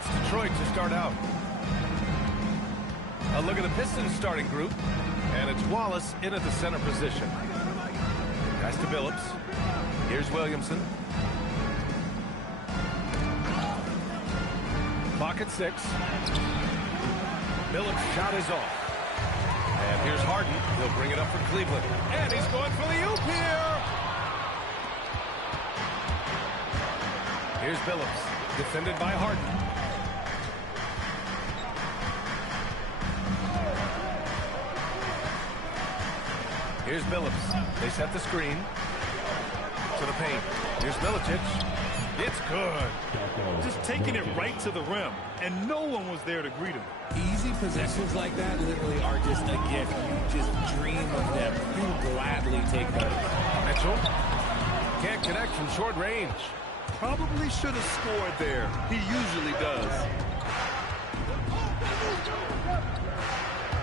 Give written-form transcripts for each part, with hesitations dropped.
it's Detroit to start out. A look at the Pistons starting group, and it's Wallace in at the center position. Pass to Billups. Here's Williamson. Clock at 6. Billups' shot is off. And here's Harden. He'll bring it up for Cleveland. And he's going for the oop here. Here's Billups, defended by Harden. Here's Billups. They set the screen to the paint. Here's Milicic. It's good. Just taking it right to the rim, and no one was there to greet him. Easy possessions like that literally are just a gift. You just dream of them. You gladly take them. Mitchell can't connect from short range. Probably should have scored there. He usually does.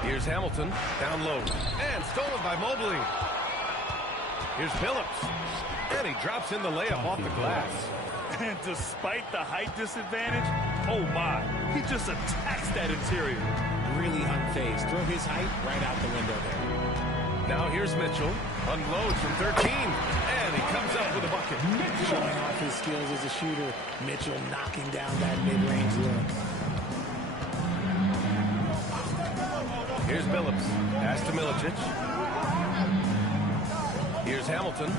Here's Hamilton, down low, and stolen by Mobley. Here's Billups, and he drops in the layup off the glass. And despite the height disadvantage, oh my, he just attacks that interior. Really unfazed. Throw his height right out the window there. Now here's Mitchell, unloads from 13, and he comes up with a bucket. Showing off his skills as a shooter. Mitchell knocking down that mid-range look. Here's Billups, pass to Milicic. Here's Hamilton.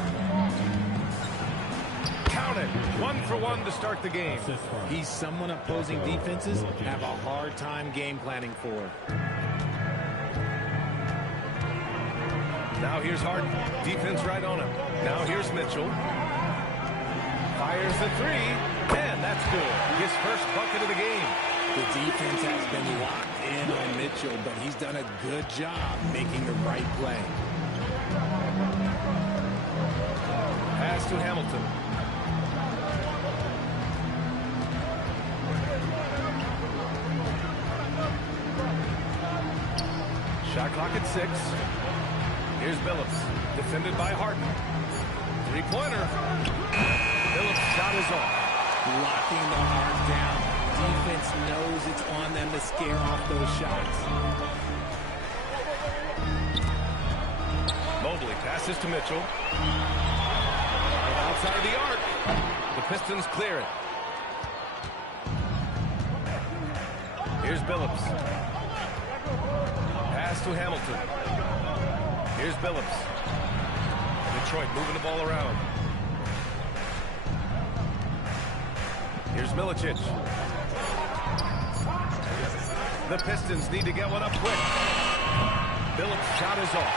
Count it, 1 for 1 to start the game. He's someone opposing defenses have a hard time game planning for. Now here's Harden, defense right on him. Now here's Mitchell. Fires the 3, and that's good. His first bucket of the game. The defense has been locked in on Mitchell, but he's done a good job making the right play. Pass to Hamilton. Shot clock at 6. Here's Billups, defended by Harden. Three-pointer. Billups' shot is off. Locking the arc down. Defense knows it's on them to scare off those shots. Mobley passes to Mitchell. Outside of the arc. The Pistons clear it. Here's Billups. Pass to Hamilton. Here's Billups. Detroit moving the ball around. Here's Milicic. The Pistons need to get one up quick. Billups' shot is off.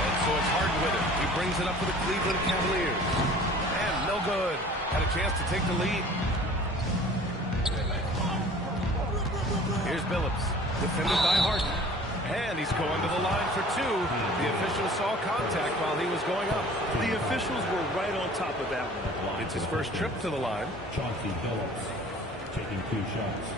And so it's Harden with it. He brings it up for the Cleveland Cavaliers. And no good. Had a chance to take the lead. Here's Billups, defended by Harden. And he's going to the line for 2. The official saw contact while he was going up. The officials were right on top of that one. It's his first trip to the line. Chauncey Billups taking 2 shots.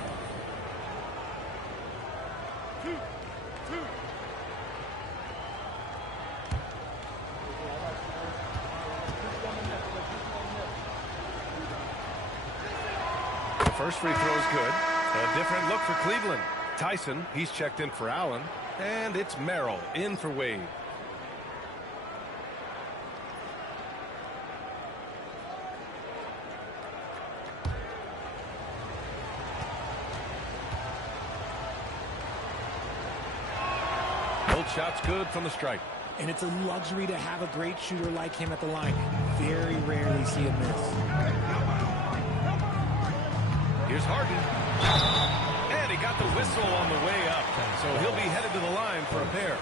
First free throw is good. A different look for Cleveland. Tyson, he's checked in for Allen. And it's Merrill in for Wade. Both shots good from the stripe. And it's a luxury to have a great shooter like him at the line. Very rarely see him miss. Here's Harden. And he got the whistle on the way up. So he'll be headed to the line for a pair.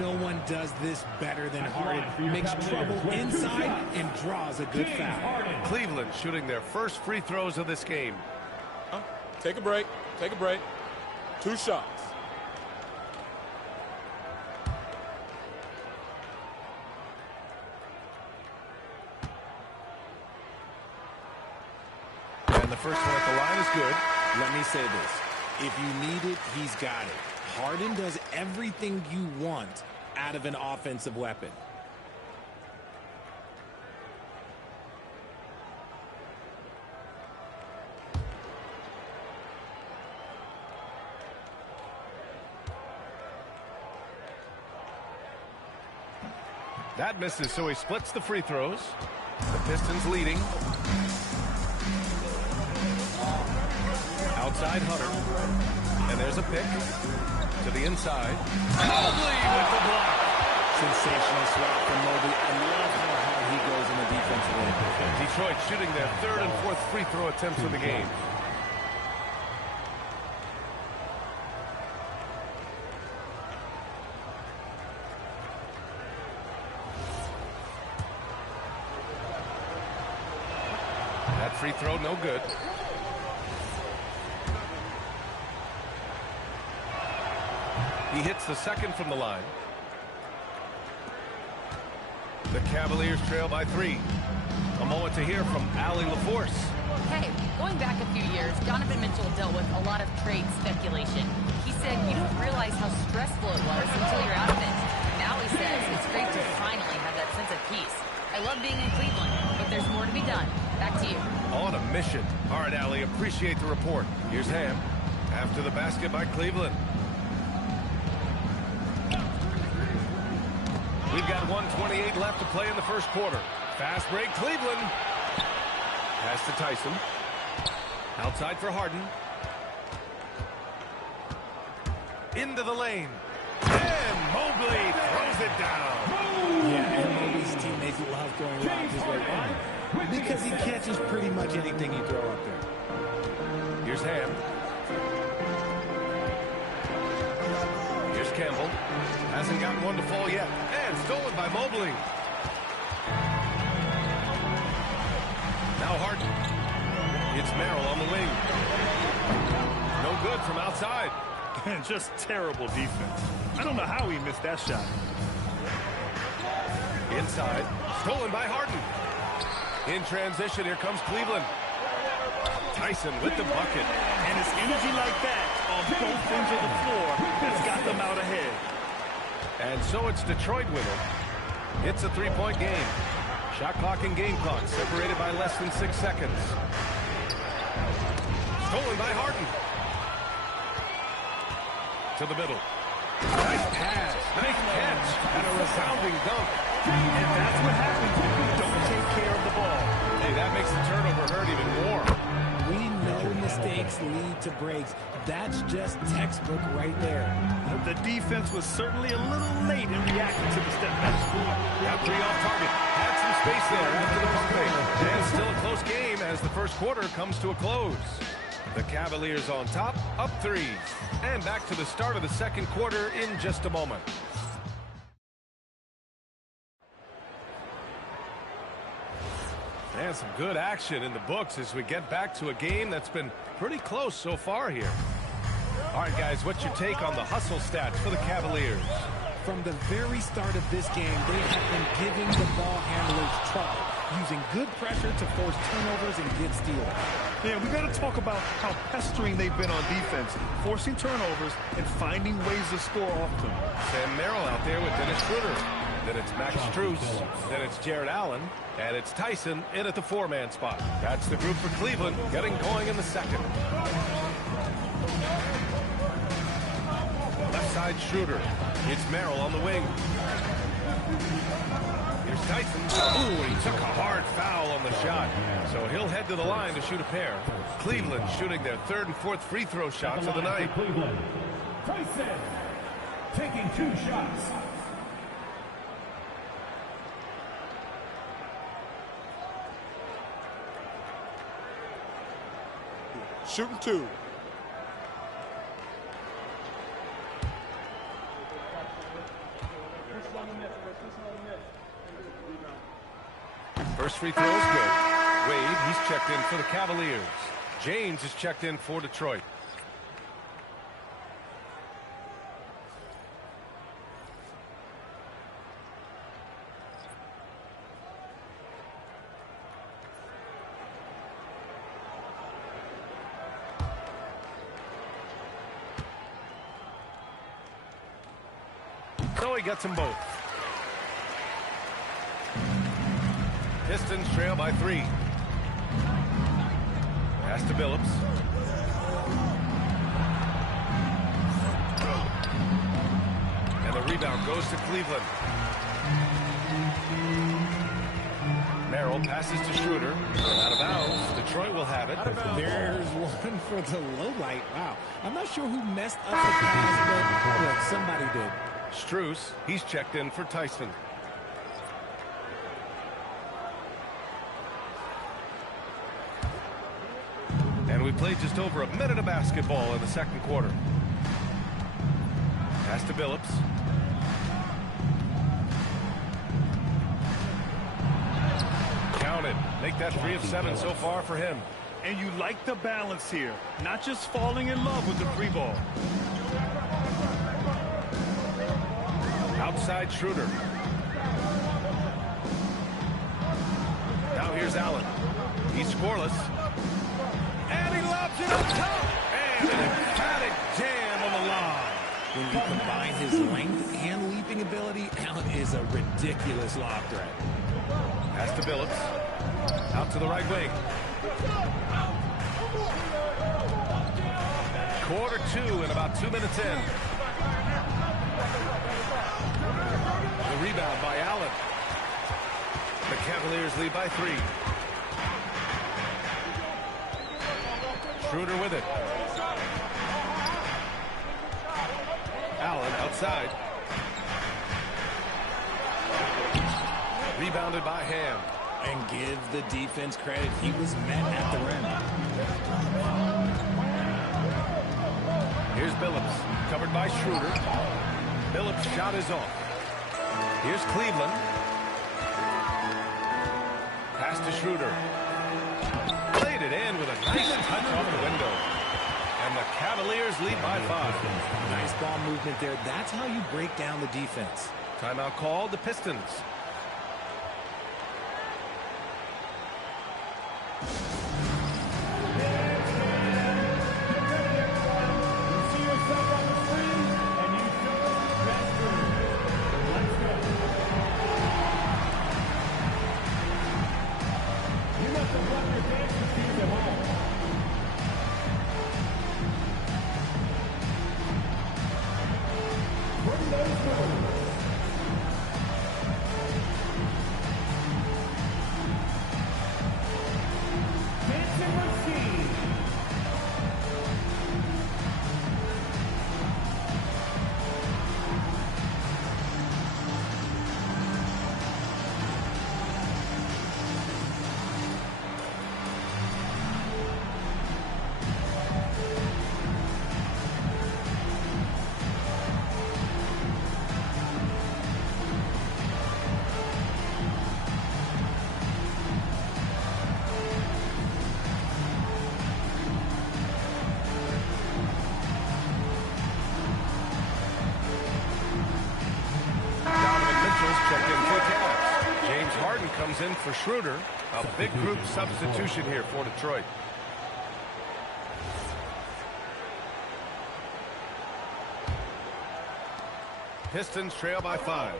No one does this better than Harden. Makes trouble inside and draws a good foul. Cleveland shooting their first free throws of this game. Take a break. Take a break. 2 shots. And the first one at the line is good. Let me say this. If you need it, he's got it. Harden does everything you want out of an offensive weapon. That misses, so he splits the free throws. The Pistons leading. Outside Hunter. And there's a pick to the inside. Mobley with the block. Sensational swat from Mobley. I love how hard he goes in the defensive end. Detroit shooting their third and fourth free throw attempts of the game. That free throw no good. He hits the second from the line. The Cavaliers trail by 3. A moment to hear from Allie LaForce. Hey, going back a few years, Donovan Mitchell dealt with a lot of trade speculation. He said you don't realize how stressful it was until you're out of it. Now he says it's great to finally have that sense of peace. I love being in Cleveland, but there's more to be done. Back to you. On a mission. All right, Allie, appreciate the report. Here's Ham after the basket by Cleveland. We've got 1:28 left to play in the first quarter. Fast break, Cleveland. Pass to Tyson. Outside for Harden. Into the lane. And Mobley throws it down. Yeah, and Mobley's teammates love throwing lobs his way. Why? Because he catches pretty much anything you throw up there. Here's Ham. Here's Campbell. Hasn't gotten one to fall yet. And stolen by Mobley. Now Harden. It's Merrill on the wing. No good from outside. And just terrible defense. I don't know how he missed that shot. Inside. Stolen by Harden. In transition, here comes Cleveland. Tyson with the bucket. And it's energy like that on both ends of the floor that's got them out ahead. And so it's Detroit with it. It's a three-point game. Shot clock and game clock separated by less than 6 seconds. Stolen by Harden. To the middle. Nice pass. Nice catch. And a resounding dunk. And that's what happens when you don't take care of the ball. Hey, that makes the turnover hurt even more. We know mistakes lead to breaks. That's just textbook right there. The defense was certainly a little late in reacting to the step back. That three off target. Had some space there after the pump fake. And still a close game as the first quarter comes to a close. The Cavaliers on top, up 3. And back to the start of the second quarter in just a moment. And some good action in the books as we get back to a game that's been pretty close so far here. All right, guys, what's your take on the hustle stats for the Cavaliers? From the very start of this game, they have been giving the ball handlers trouble, using good pressure to force turnovers and get steals. Yeah, we got to talk about how pestering they've been on defense, forcing turnovers and finding ways to score off them. Sam Merrill out there with Dennis Schroeder. Then it's Max Strus. Then it's Jared Allen. And it's Tyson in at the 4-man spot. That's the group for Cleveland getting going in the second. Left side Schroeder. It's Merrill on the wing. Here's Tyson. Ooh, he took a hard foul on the shot. So he'll head to the line to shoot a pair. Cleveland shooting their third and fourth free throw shots of the night. Cleveland. Tyson taking 2 shots. Shooting 2. First free throw is good. Wade, he's checked in for the Cavaliers. James is checked in for Detroit. So he gets them both. Pistons trail by 3. Pass to Billups. And the rebound goes to Cleveland. Merrill passes to Schroeder. Out of bounds. Detroit will have it. There's one for the low light. Wow. I'm not sure who messed up the pass, but look, somebody did. Strus, he's checked in for Tyson. And we played just over a minute of basketball in the second quarter. Pass to Billups. Counted. Make that 3 of 7 so far for him. And you like the balance here. Not just falling in love with the free ball. Outside Schroeder. Now here's Allen. He's scoreless. And he lobs it up top. And an emphatic jam on the line. When you combine his length and leaping ability, Allen is a ridiculous lob threat. Pass to Billups. Out to the right wing. Quarter 2 and about 2 minutes in. The rebound by Allen. The Cavaliers lead by 3. Schroeder with it. Allen outside. Rebounded by Ham. And give the defense credit. He was met at the rim. Here's Billups. Covered by Schroeder. Billups' shot is off. Here's Cleveland. Pass to Schroeder. Played it in with a nice touch off the window. And the Cavaliers lead by 5. Nice ball movement there. That's how you break down the defense. Timeout called, the Pistons. Comes in for Schroeder. A big group substitution here for Detroit. Pistons trail by 5.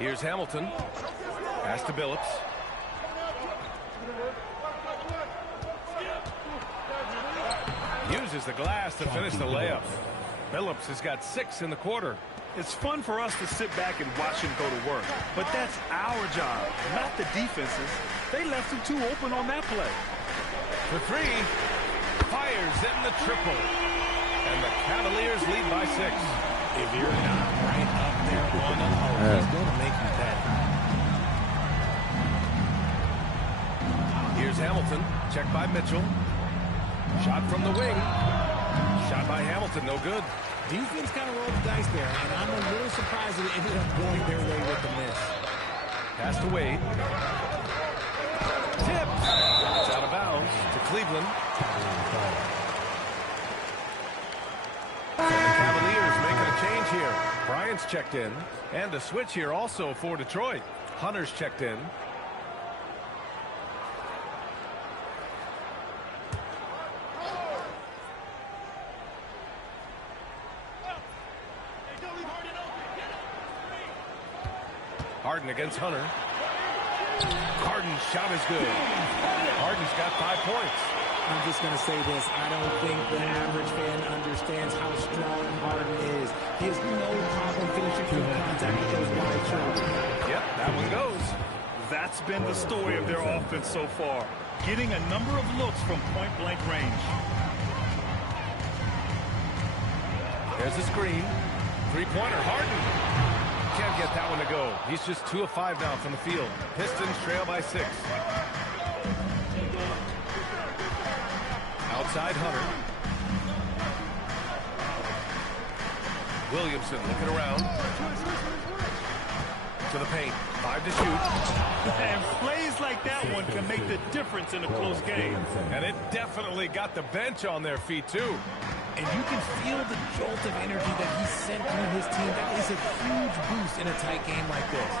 Here's Hamilton. Pass to Billups. Uses the glass to finish the layup. Billups has got 6 in the quarter. It's fun for us to sit back and watch him go to work. But that's our job, not the defense's. They left him too open on that play. For 3. Fires in the triple. And the Cavaliers lead by 6. If you're not right up there on him, he's going to make you bet. Here's Hamilton. Checked by Mitchell. Shot from the wing. Shot by Hamilton, no good. Defense kind of rolled the dice there, and I'm a little surprised that it ended up going their way with the miss. Pass to Wade. Tipped. It's out of bounds to Cleveland. So the Cavaliers making a change here. Bryant's checked in. And a switch here also for Detroit. Hunter's checked in. Harden against Hunter. Harden's shot is good. Harden's got 5 points. I'm just going to say this. I don't think the average fan understands how strong Harden is. He has no problem finishing through underneath those wide shoulders. Yep, that one goes. That's been the story of their offense so far. Getting a number of looks from point-blank range. There's a screen. Three-pointer, Harden. Can't get that one to go. He's just 2 of 5 now from the field. Pistons trail by 6. Outside Hunter. Williamson looking around. To the paint. 5 to shoot. And plays like that one can make the difference in a close game. And it definitely got the bench on their feet, too. And you can feel the jolt of energy that he sent through his team. That is a huge boost in a tight game like this.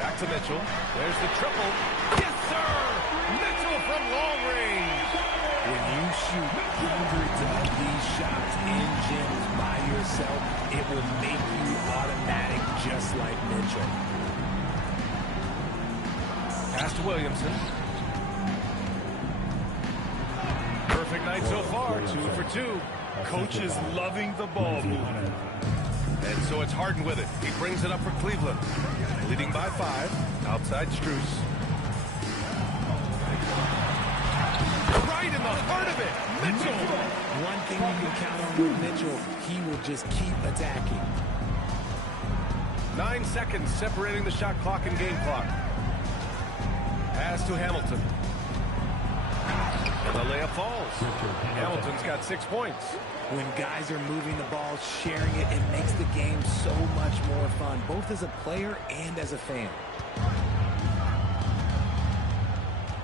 Back to Mitchell. There's the triple. Yes, sir! Mitchell from long range. When you shoot hundreds of these shots in gyms by yourself, it will make you automatic just like Mitchell. Pass to Williamson. Perfect night so far, 2 for 2. Coach is loving the ball movement. And so it's Harden with it. He brings it up for Cleveland. Leading by 5. Outside Strus. Right in the heart of it. Mitchell. One thing you can count on with Mitchell, he will just keep attacking. 9 seconds separating the shot clock and game clock. Pass to Hamilton. And the layup falls. Hamilton's got 6 points. When guys are moving the ball, sharing it, it makes the game so much more fun, both as a player and as a fan.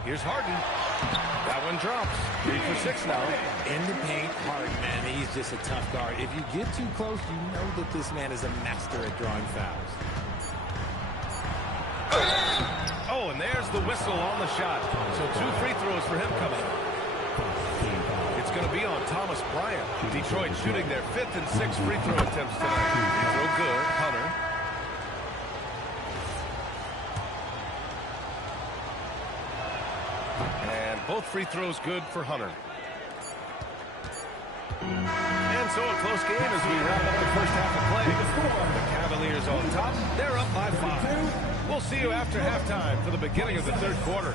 Here's Harden. That one drops. 3 for 6 now. In the paint, Harden, man, he's just a tough guard. If you get too close, you know that this man is a master at drawing fouls. Oh, and there's the whistle on the shot. So 2 free throws for him coming. It's going to be on Thomas Bryant. Detroit shooting their 5th and 6th free throw attempts tonight. Free throw good. Hunter. And both free throws good for Hunter. And so a close game as we wrap up the first half of play. The Cavaliers on top. They're up by 5. We'll see you after halftime for the beginning of the third quarter.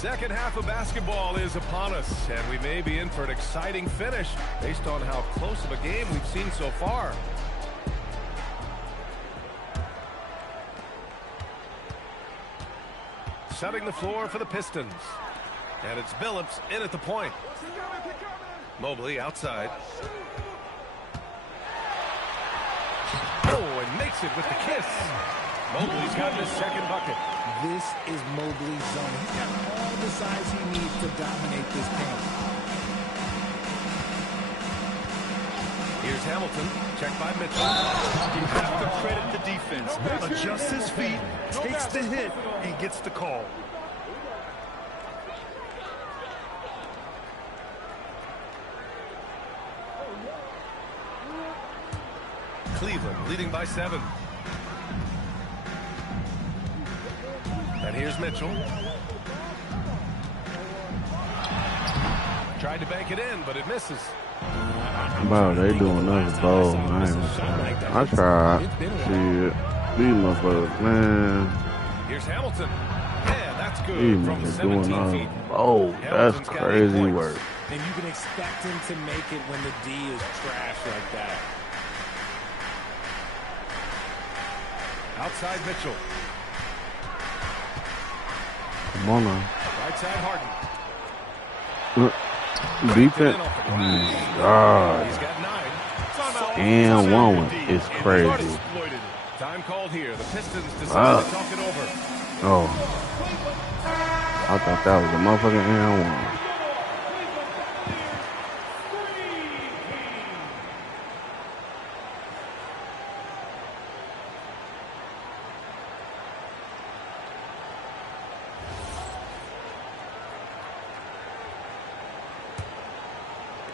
Second half of basketball is upon us, and we may be in for an exciting finish based on how close of a game we've seen so far. Setting the floor for the Pistons. And it's Billups in at the point. Mobley outside. Oh, and makes it with the kiss. Mobley's got his second bucket. This is Mobley's zone. He's got all the size he needs to dominate this paint. Here's Hamilton. Checked by Mitchell. You have to credit the defense. Adjusts his feet, takes the hit, and gets the call. Cleveland leading by 7. And here's Mitchell. Tried to bank it in, but it misses. Wow, they doing us bold. I tried. Shit. These motherfuckers, man. Here's Hamilton. Yeah, that's good. These From niggas 17 doing feet. us bold. That's crazy work. And you can expect him to make it when the D is trash like that. Outside Mitchell. Come on now. Right side Harden. Defense. God. He's got 9. And one is crazy. Time called here. The Pistons decide to talk it over. Oh. I thought that was a motherfucking and one.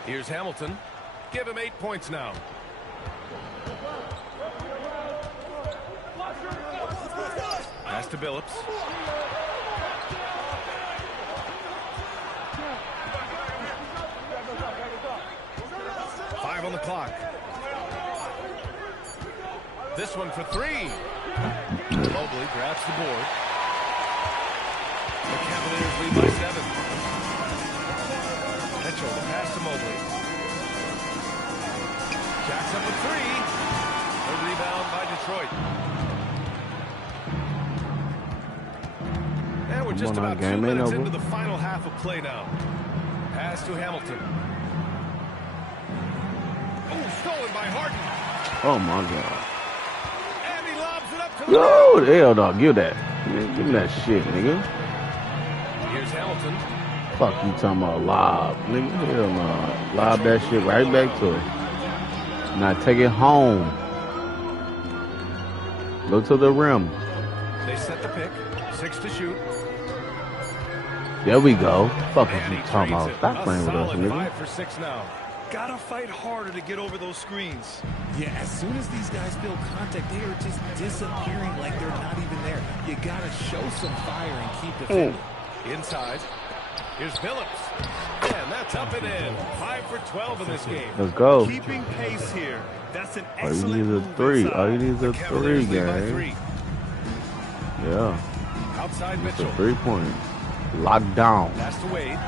Here's Hamilton. Give him 8 points now. Pass to Billups. On the clock. This one for 3. Mobley grabs the board. The Cavaliers lead by 7. Mitchell, the pass to Mobley. Jacks up a 3. The rebound by Detroit. And we're just about 2 minutes into the final half of play now. Pass to Hamilton. Stolen by Harden. Oh my God. And he lobs it up to Yo, hell no, give that. Give me that shit, nigga. Here's Hamilton. Fuck you talking about lob, nigga. Hell no. Lob that shit right back to it. Now take it home. Look to the rim. They set the pick. 6 to shoot. There we go. Fuck what you talking about. Stop playing with us, nigga. 5 for 6 now. Gotta fight harder to get over those screens. Yeah, as soon as these guys feel contact, they are just disappearing like they're not even there. You gotta show some fire and keep defending. Inside. Here's Billups. And that's up and in. 5 for 12 in this game. Let's go. Keeping pace here. That's an All you excellent need is a move 3. inside. All you need is a 3, Cavaliers lead by gang. 3. Yeah. Outside It's Mitchell. a 3-point. Locked down. Pass to Wade.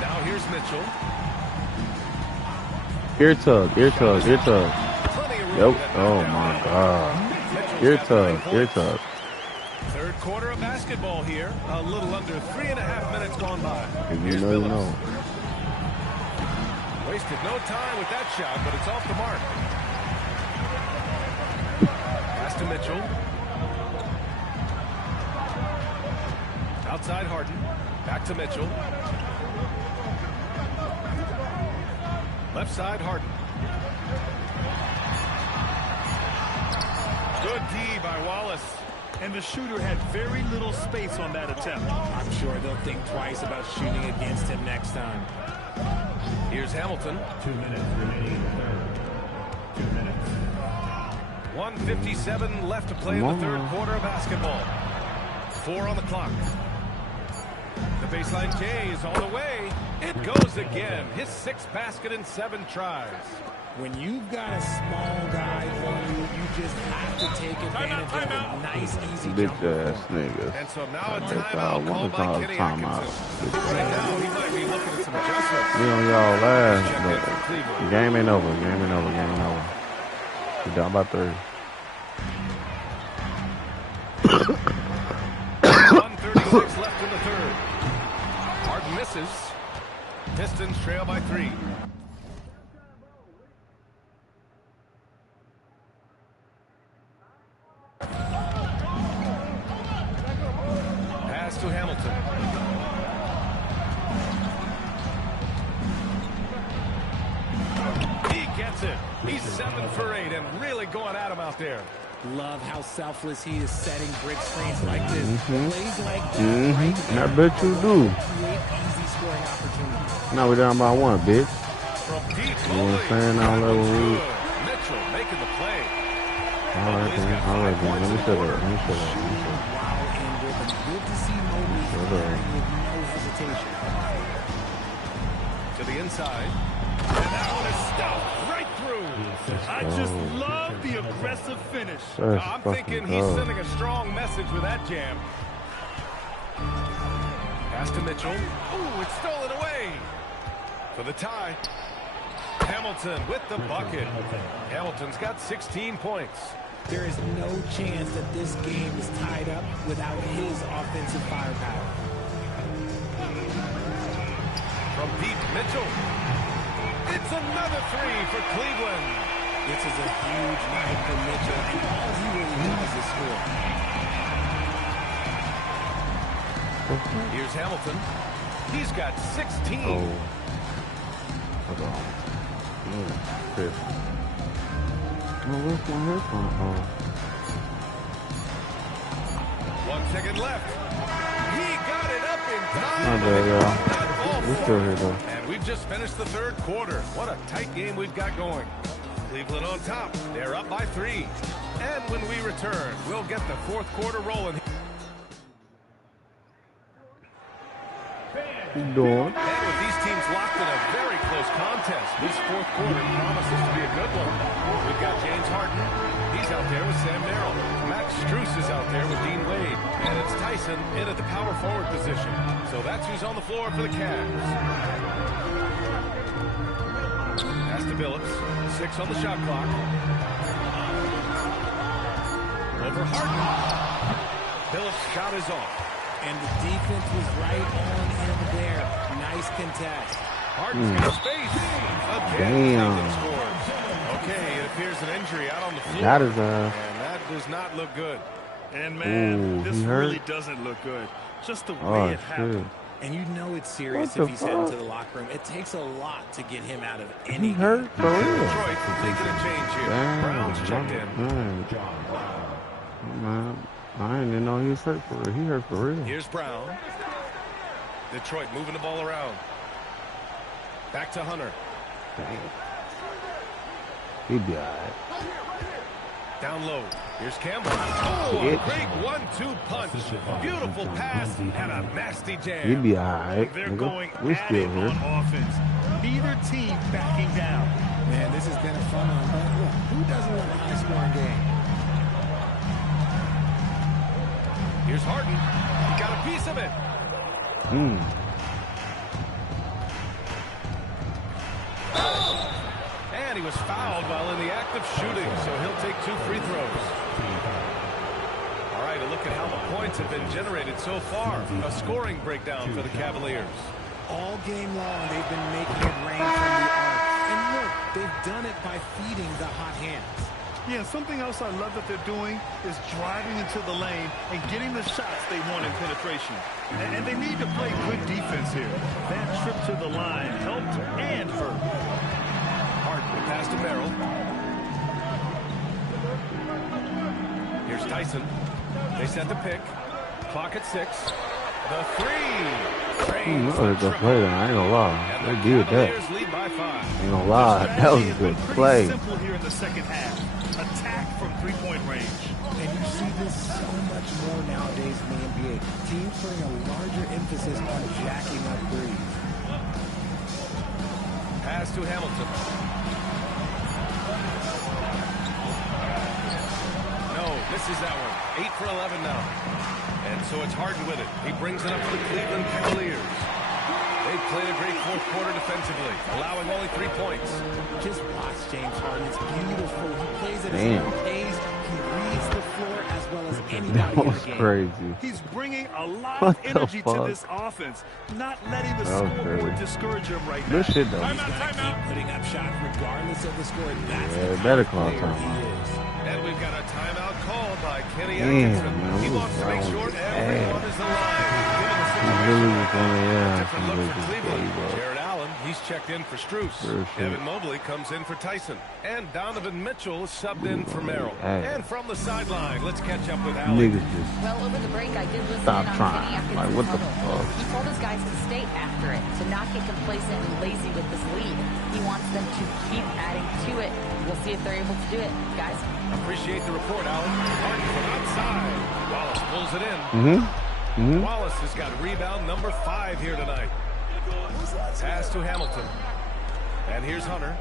Now here's Mitchell. Ear tug, ear tug, ear tug. Plenty of room Yep. to get Oh knocked my down. God. Mitchell's Ear got 9 tug, ear points. tug. Third quarter of basketball here. A little under 3.5 minutes gone by. If you Here's know, you Billups. know. Wasted no time with that shot, but it's off the mark. Pass to Mitchell. Outside Harden. Back to Mitchell. Left side Harden. Good D by Wallace. And the shooter had very little space on that attempt. I'm sure they'll think twice about shooting against him next time. Here's Hamilton. 2 minutes remaining in the third. 2 minutes. 1:57 left to play in the third quarter of basketball. 4 on the clock. The baseline K is on the way. It goes again. His 6th basket in 7 tries. When you've got a small guy on you, you just have to take advantage of a nice, easy Bitch jumper. ass niggas. And so now a That's all I timeout want called to by call Kenny timeout. Atkinson. Right now, he might be looking at some adjustments. We on y'all last, Check in but from Cleveland. the game ain't over. Game ain't over. Game ain't over. We down by 3. 1:36 left in the third. Harden misses. Pistons trail by 3. Pass to Hamilton. He gets it. He's 7 for 8 and really going at him out there. Love how selfless he is setting brick screens like this. Plays like that. Right I bet you do. create easy scoring opportunities. Now we down by 1, bitch. From deep, You know what I'm saying? That I'll let one's him read. good. Mitchell making the play. All right, man. All right, man. Let me shut up. Let me shut up. Let me shut up. Wow, and rhythm. Good to see Mobley Shut up. firing with no hesitation. To the inside. And that one is stopped right through. I just love the aggressive finish. Let's I'm fucking thinking he's go. sending a strong message with that jam. Pass to Mitchell. Ooh, it's stolen away. For the tie. Hamilton with the bucket. Hamilton's got 16 points. There is no chance that this game is tied up without his offensive firepower. From deep, Mitchell. It's another 3 for Cleveland. This is a huge night for Mitchell, and all he really does is score. Here's Hamilton. He's got 16. Oh. Hold on. Chris. Oh, where's my headphone? Oh. 1 second left. He got it up in time. My bad, y'all. That ball We're still here, though. And we've just finished the third quarter. What a tight game we've got going. Cleveland on top. They're up by 3. And when we return, we'll get the fourth quarter rolling. What you doing? And with these teams locked in a very close contest, this fourth quarter promises to be a good one. We've got James Harden. He's out there with Sam Merrill. Max Strus is out there with Dean Wade. And it's Tyson in at the power forward position. So that's who's on the floor for the Cavs. Pass to Billups. 6 on the shot clock. Over Harden. Billups' shot is off. And the defense was right on him there. Nice contest. Harden's got space. Again, Cleveland scores. Okay, it appears an injury out on the floor. That is and that does not look good. And, man, Ooh, this he hurt? really doesn't look good. Just the way it happened. And you know it's serious What if the he's heading fuck? to the locker room. It takes a lot to get him out of He any hurt for real. Detroit taking a change here. Brown's checked in. Man, I didn't know he was hurt for real. He hurt for real. Here's Brown. Detroit moving the ball around. Back to Hunter. He'd be all right. Down low. Here's Campbell. Oh, a great 1-2 punch. Beautiful pass and a nasty jam. He'd be all right. They're Nigga. going We're at still it here. on offense. Neither team backing down. Man, this has been a fun one. But look, who doesn't love a high-scoring game? Here's Harden. He got a piece of it. And he was fouled while in the act of shooting, so he'll take 2 free throws. All right, a look at how the points have been generated so far. A scoring breakdown for the Cavaliers. All game long, they've been making it rain from the arc. And look, they've done it by feeding the hot hands. Yeah, something else I love that they're doing is driving into the lane and getting the shots they want in penetration. And they need to play good defense here. That trip to the line helped and hurt. Harden pass to Merrill. Here's Tyson. They set the pick. Clock at 6. The 3. Drains the Good triple. play. I ain't gonna lie. And They the did that. Cavaliers lead by 5. Ain't gonna lie. That was a good Strategy has been play. pretty simple here in the second half. Attack from three-point range. And you see this so much more nowadays in the NBA. Teams putting a larger emphasis on jacking up threes. Pass to Hamilton. No, misses that one. 8 for 11 now. And so it's Harden with it. He brings it up to the Cleveland Cavaliers. They've played a great fourth quarter defensively, allowing only 3 points. Just watch James Harden. It's beautiful. He plays at his Damn. own pace. He reads the floor as well as anybody That in was the game. crazy. He's bringing a lot What of the energy to fuck? this offense, not letting the That was scoreboard crazy. discourage him right now. Good shit, though. He's going to keep putting up shots regardless of the score. That's Yeah, the better kind of call player timeout. he is. And we've got a timeout called by Kenny Damn, Atkinson. man, He we wants to was make down sure with everyone ass. is alive. Given the He situation, really was on the ass. different look for Cleveland. He was. Jared Allen, he's checked in for Strus. Sure, sure. Evan Mobley comes in for Tyson. And Donovan Mitchell is subbed in for Merrill. Hey. And from the sideline, let's catch up with Allen. Niggas just Well, over the break, I did listen Stop in on trying. Kenny Atkinson's Like, what the huddle. fuck? He told his guys to stay after it, to not get complacent and lazy with this lead. He wants them to keep adding to it. We'll see if they're able to do it, guys. Appreciate the report, Allen. Harden from outside. Wallace pulls it in. Wallace has got rebound number 5 here tonight. Pass to Hamilton. And here's Hunter.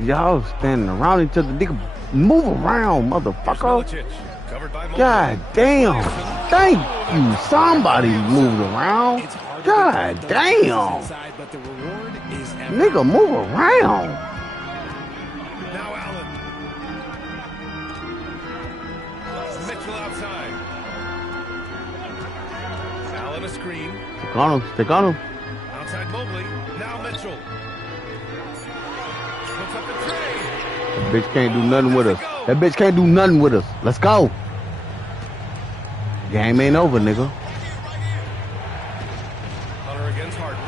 y'all standing around each other. Nigga, move around, Here's motherfucker. Milicic. Covered by Mobley. God damn. Thank you. Somebody moved around. It's hard to God get those passes damn. inside, but the reward is Nigga, move around. Now Allen. Mitchell outside. Allen a screen. Stick on him. Stick on him. Outside Mobley. Now Mitchell. Puts up the tray. That bitch can't do nothing with us. That bitch can't do nothing with us. Let's go. Game ain't over, nigga. Hunter against Harden.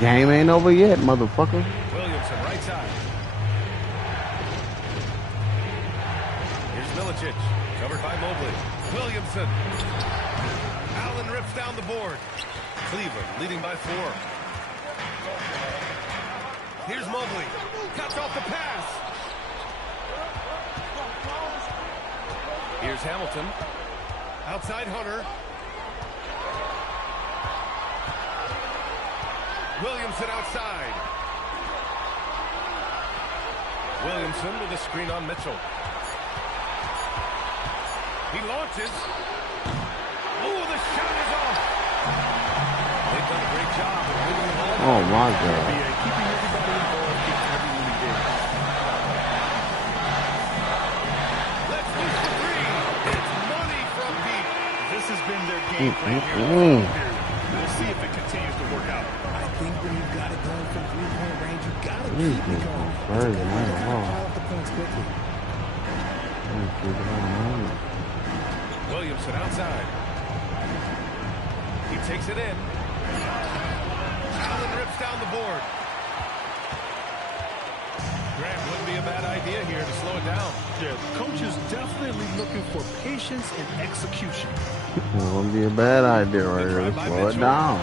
Game ain't over yet, motherfucker. Williamson right side. Here's Milicic. Covered by Mobley. Williamson. Allen rips down the board. Cleveland leading by 4. Here's Mobley. Cuts off the pass. Here's Hamilton. Outside Hunter. Williamson outside. Williamson with a screen on Mitchell. He launches. Oh, the shot is off. They've done a great job of moving the ball. Oh my God. Yeah, keeping everybody involved, keeping everyone engaged. Let's loose the 3. It's money from deep. This has been their game plan here in the second period. We'll see if it continues to work out. I think when you've got it going from three-point range, you've got to He's keep it getting going. further, You've man. got to Wow. pile up the points quickly. Williamson outside. He takes it in. Allen rips down the board. Grant, wouldn't be a bad idea here to slow it down. Yeah, the coach is definitely looking for patience and execution. It wouldn't be a bad idea right here. Slow it down.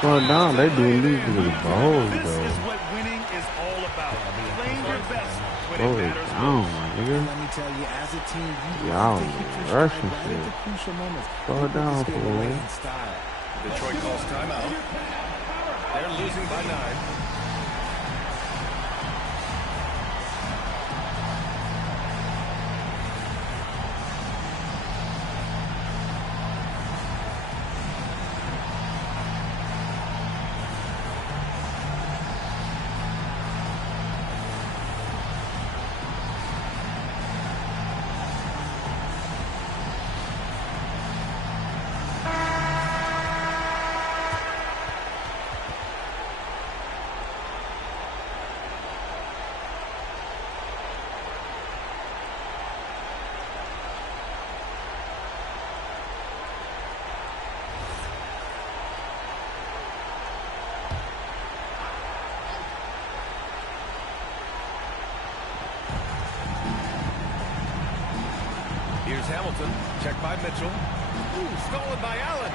Slow it down. They doing these to the balls, This though. is what winning is all about. Playing your best when Slow it it matters down, most. my nigga. Let me tell you, as a team, you Y'all have to hit your rushing stride right shit. at the crucial moments. Slow it down, Just get away fool. in style. Detroit calls timeout. They're losing by 9. Here's Hamilton. Checked by Mitchell. Ooh, stolen by Allen.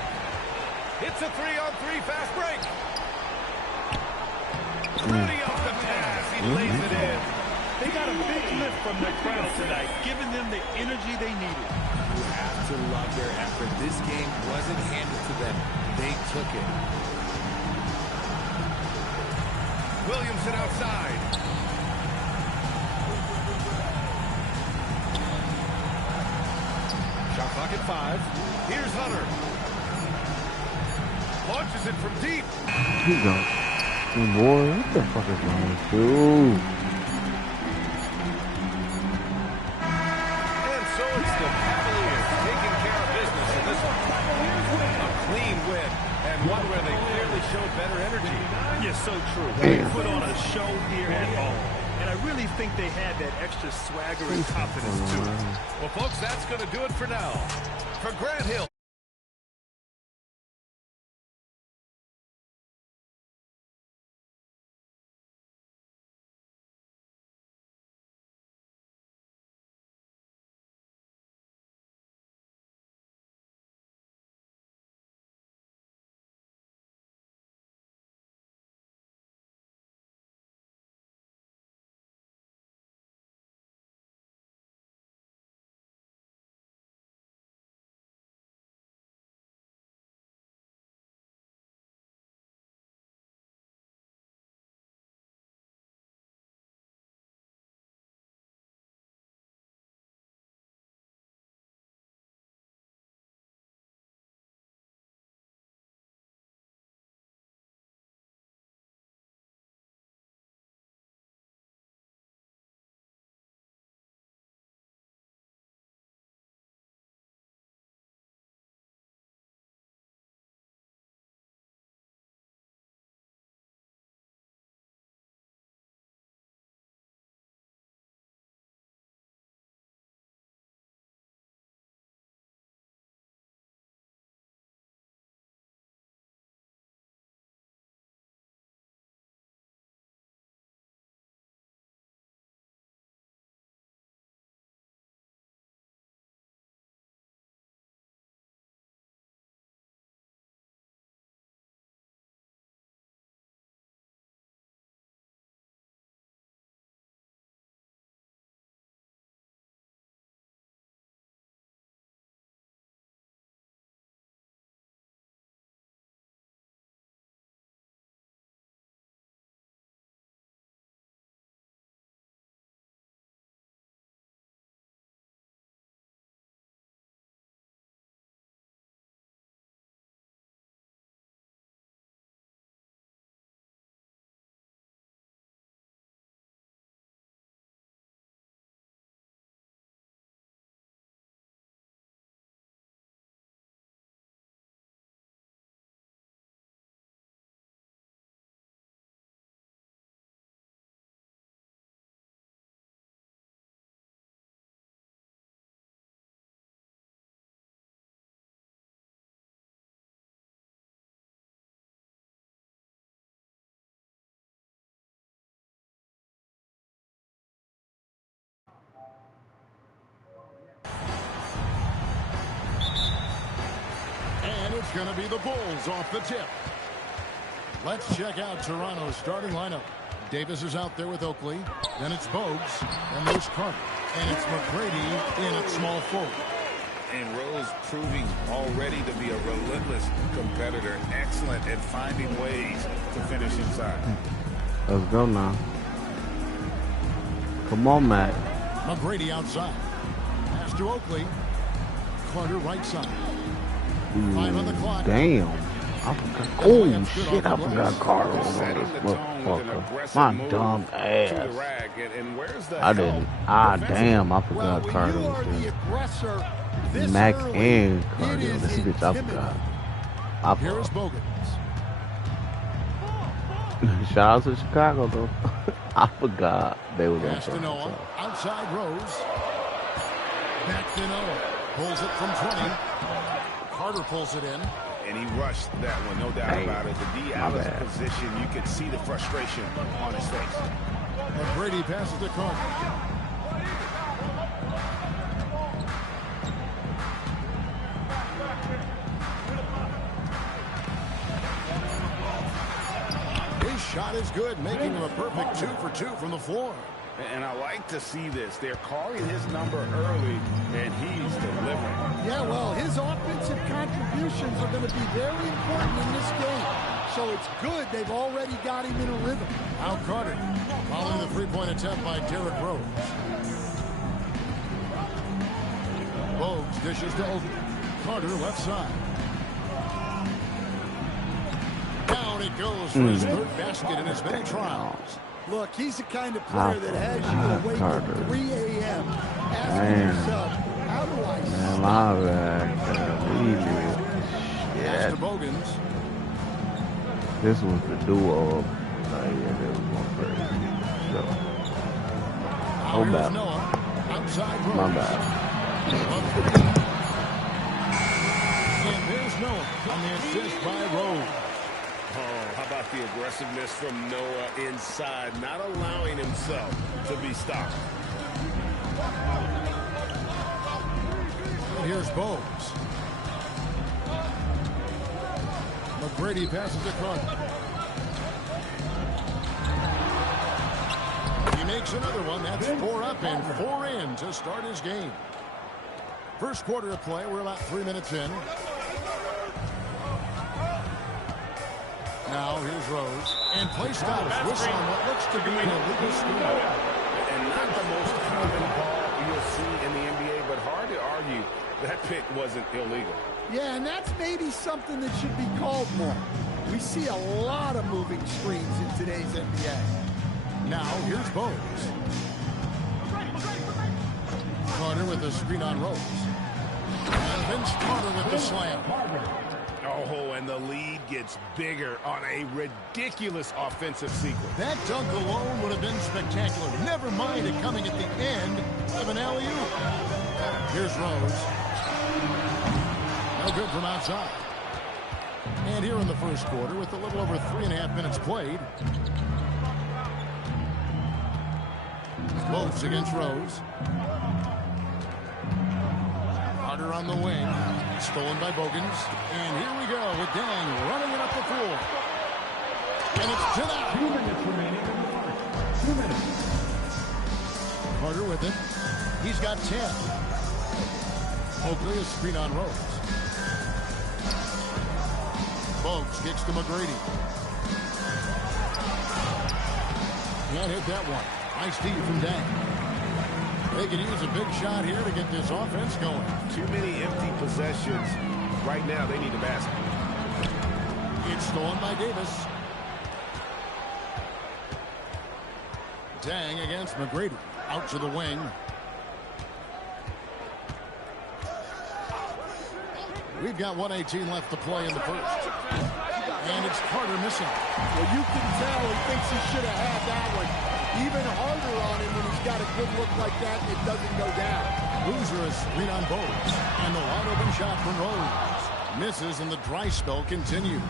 It's a 3-on-3 fast break. Ready off the pass. He lays it in. They got a big lift from their crowd tonight, giving them the energy they needed. You have to love their effort. This game wasn't handed to them. They took it. Williamson outside. Shot clock at 5. Here's Hunter. Launches it from deep. He go. Boy, what the fuck is wrong with you? And so it's the Cavaliers taking care of business in this one. A clean win, and one where they clearly showed better energy. Yes, so true. They put on a show here at home. And I really think they had that extra swagger and confidence, too. Well, folks, that's going to do it for now. For Grant Hill. It's going to be the Bulls off the tip. Let's check out Toronto's starting lineup. Davis is out there with Oakley. Then it's Bogues. Then there's Carter. And it's McGrady in at small forward. And Rose proving already to be a relentless competitor. Excellent at finding ways to finish inside. Let's go now. Come on, Matt. McGrady outside. Pass to Oakley. Carter right side. 5 on the clock. Damn. I forgot. Oh, shit. I forgot Carter was on this motherfucker. My dumb ass. I didn't. Damn. I forgot Carter was there. Mac and Carter. This bitch, I forgot. Here is Bogues. Shout out to Chicago, though. I forgot they were going to Noah. Outside Rose. Back to Noah. Pulls it from 20. Carter pulls it in. And he rushed that one, no doubt about it. The D out of position, you could see the frustration on his face. McGrady passes to Carter. His shot is good, making him a perfect 2 for 2 from the floor. And I like to see this. They're calling his number early, and he's delivering. Yeah, well, his offensive contributions are going to be very important in this game. So it's good they've already got him in a rhythm. Out Carter, following the three-point attempt by Derrick Rose. Bogues dishes to Oakley. Carter left side. Down it goes for his third basket in as many trials. Look, he's the kind of player that has you awake at 3 a.m. asking yourself, how do I man, my bad. Pass to Bogues. This was the duo. It was one crazy. So. Oh, bad. My bad. And there's Noah on the assist by Rose. Oh, how about the aggressiveness from Noah inside, not allowing himself to be stopped. And here's Bogues. McGrady passes to Carter. He makes another one. That's 4 up and 4 in to start his game. First quarter of play. We're about 3 minutes in. Now here's Rose. And play stops. Whistle on what looks to be an illegal screen. And not the most common call you'll see in the NBA, but hard to argue that pick wasn't illegal. Yeah, and that's maybe something that should be called more. We see a lot of moving screens in today's NBA. Now here's Bogues. Carter with the screen on Rose. And Vince Carter with the slam. Oh, and the lead gets bigger on a ridiculous offensive sequence. That dunk alone would have been spectacular. Never mind it coming at the end of an alley-oop. Here's Rose. No good from outside. And here in the first quarter, with a little over 3.5 minutes played. Bogues against Rose. Carter on the wing. Stolen by Bogues. And here we go with Dang running it up the floor. And it's to that. 2 minutes remaining in the fourth. 2 minutes. Carter with it. He's got 10. Oakley is screen on Rose. Bogues kicks to McGrady. Can't hit that one. Nice steal from Dang. They could use a big shot here to get this offense going. Too many empty possessions. Right now, they need a basket. It's stolen by Davis. Dang against McGrady. Out to the wing. We've got 1:18 left to play in the first. And it's Carter missing. Well, you can tell he thinks he should have had that one. Even harder on him when he's got a good look like that and it doesn't go down. Loser is screen on Bogues. And the wide open shot from Rose. Misses and the dry spell continues.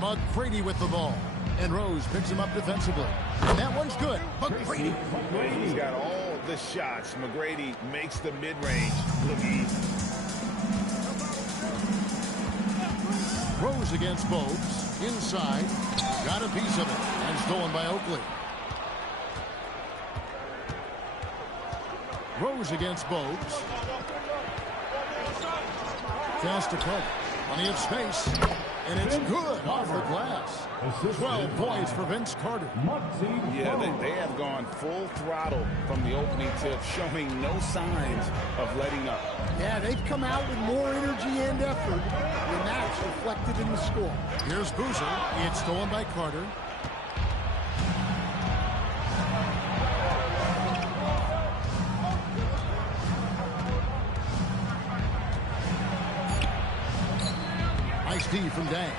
McGrady with the ball. And Rose picks him up defensively. And that one's good. McGrady. He's got all the shots. McGrady makes the mid-range look easy. Rose against Bogues. Inside. Got a piece of it. And stolen by Oakley. Rose against Bogues. Fast to cover. Plenty of space. And it's good off the glass. 12 points for Vince Carter. Yeah, they have gone full throttle from the opening tip, showing no signs of letting up. Yeah, they've come out with more energy and effort, and that's reflected in the score. Here's Boozer. It's stolen by Carter. Nice D from Dang.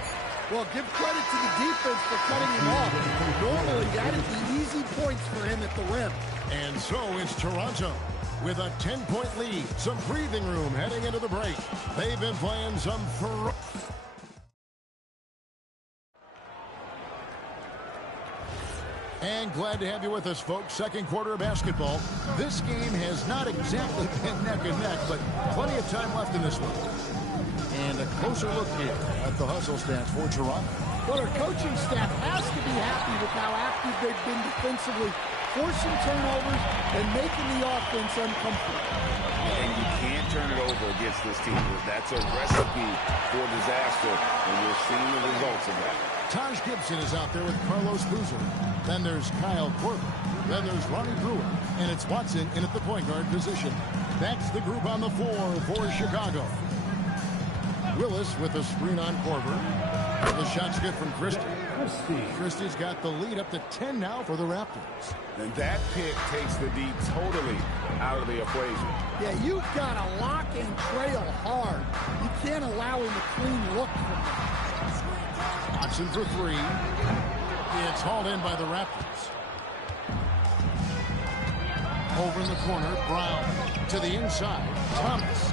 Well, give credit to the defense for cutting him off. Normally, that is the easy points for him at the rim. And so it's Toronto with a 10-point lead. Some breathing room heading into the break. They've been playing some And glad to have you with us, folks. Second quarter of basketball. This game has not exactly been neck and neck, but plenty of time left in this one. And a closer look here at the hustle stats for Toronto. Well, our coaching staff has to be happy with how active they've been defensively, forcing turnovers and making the offense uncomfortable. And you can't turn it over against this team. That's a recipe for disaster, and we're seeing the results of that. Taj Gibson is out there with Carlos Boozer. Then there's Kyle Korver. Then there's Ronnie Brewer. And it's Watson in at the point guard position. That's the group on the floor for Chicago. Willis with a screen on Korver. The shot's good from Christie. Christie's got the lead up to 10 now for the Raptors. And that pick takes the D totally out of the equation. Yeah, you've got to lock and trail hard. You can't allow him a clean look from him. Watson for three. It's hauled in by the Raptors. Over in the corner, Brown to the inside. Thomas.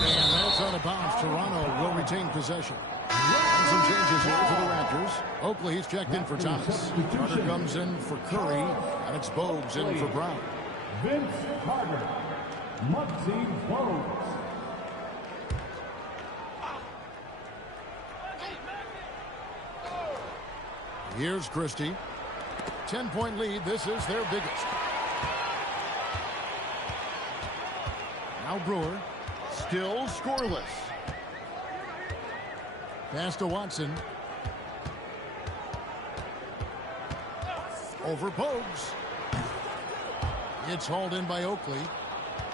And that's out of bounds. Toronto will retain possession. And some changes here for the Raptors. Oakley, he's checked in for Thomas. Carter comes in for Curry. And it's Bogues in for Brown. Vince Carter. Muggsy Bogues. Here's Christie. 10-point lead. This is their biggest. Now Brewer. Still scoreless. Pass to Watson. Over Bogues. It's hauled in by Oakley.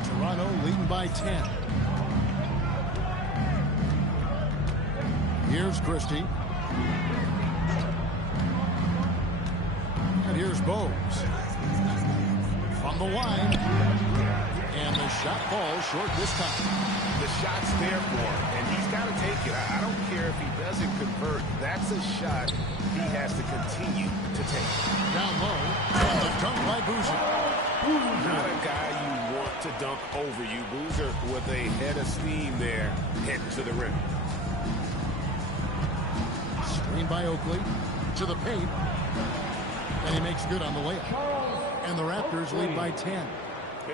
Toronto leading by 10. Here's Christie. And here's Bogues. From the line. And the shot falls short this time. The shot's there for him, and he's got to take it. I don't care if he doesn't convert. That's a shot he has to continue to take. Down low, and the dunk by Boozer. Not a guy you want to dunk over you. Boozer with a head of steam there, heading to the rim. Screen by Oakley to the paint. And he makes good on the layup. And the Raptors lead by 10.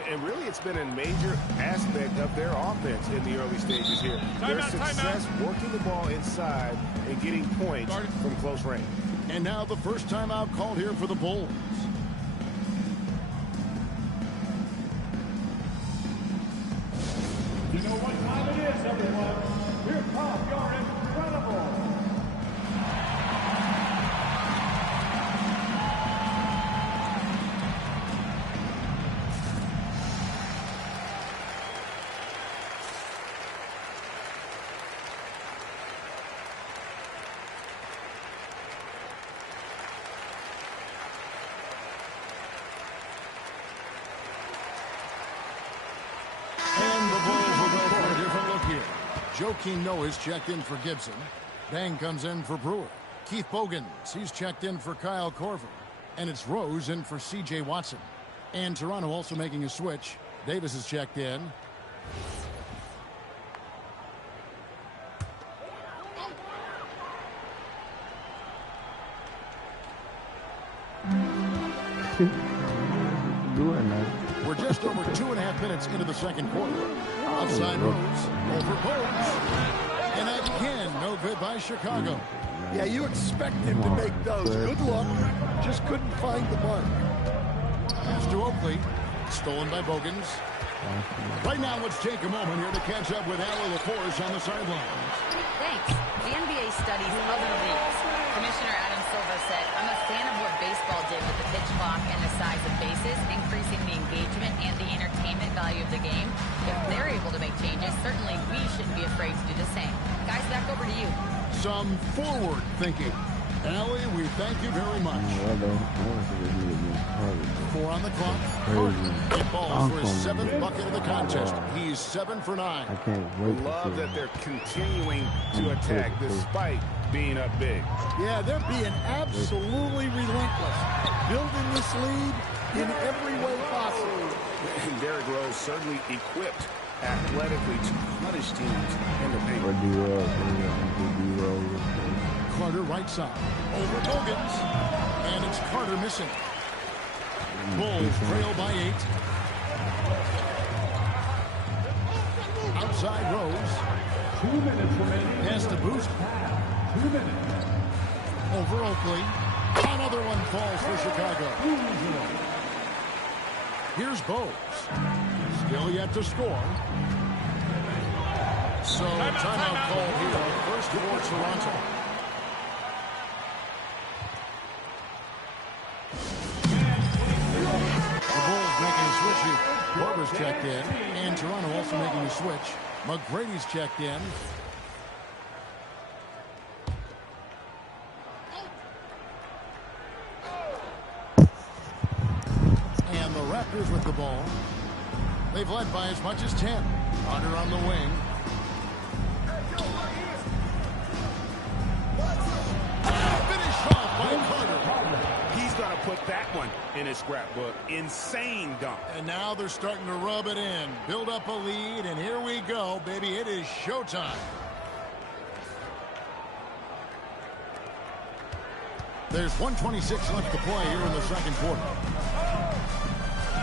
And really, it's been a major aspect of their offense in the early stages here. Their success working the ball inside and getting points from close range. And now the first timeout called here for the Bulls. You know what time it is, everyone. Here come your incredible. Joakim Noah's checked in for Gibson. Bang comes in for Brewer. Keith Bogans, he's checked in for Kyle Korver. And it's Rose in for C.J. Watson. And Toronto also making a switch. Davis is checked in. We're just over 2.5 minutes into the second quarter. Outside Rose, over Bogues. And that Again, no good by Chicago. Yeah, you expect him to make those. Good luck. Just couldn't find the mark. Pass to Oakley. Stolen by Bogans. Right now, let's take a moment here to catch up with Allie LaForce on the sidelines. Thanks. The NBA studies other leagues. Commissioner Adam Silver said, I'm a fan of what baseball did with the pitch clock and the size of bases, increasing the engagement and the entertainment value of the game. If they're able to make changes, certainly we shouldn't be afraid to do the same. Guys, back over to you. Some forward thinking. Allie, we thank you very much. 4 on the clock. It falls for his 7th bucket of the contest. He's 7 for 9. I can't wait. Love that they're continuing to attack despite being up big. Yeah, they're being absolutely relentless. Building this lead in every way possible. And Derrick Rose certainly equipped athletically to punish teams in the paint. Carter right side. Over Bogans. And it's Carter missing. Bulls trail by 8. Outside Rose. 2 minutes remaining. Pass to Boost. 2 minutes. Over Oakley. Another one falls for Chicago. Here's Bowes. Still yet to score. So timeout called here. First for Toronto. The Bulls making a switch here. Barber's checked in. And Toronto also making a switch. McGrady's checked in. And the Raptors with the ball. They've led by as much as 10. Carter on the wing. Finish off by Carter. He's going to put that one in his scrapbook. Insane dunk. And now they're starting to rub it in. Build up a lead, and here we go, baby. It is showtime. There's 1:26 left to play here in the second quarter.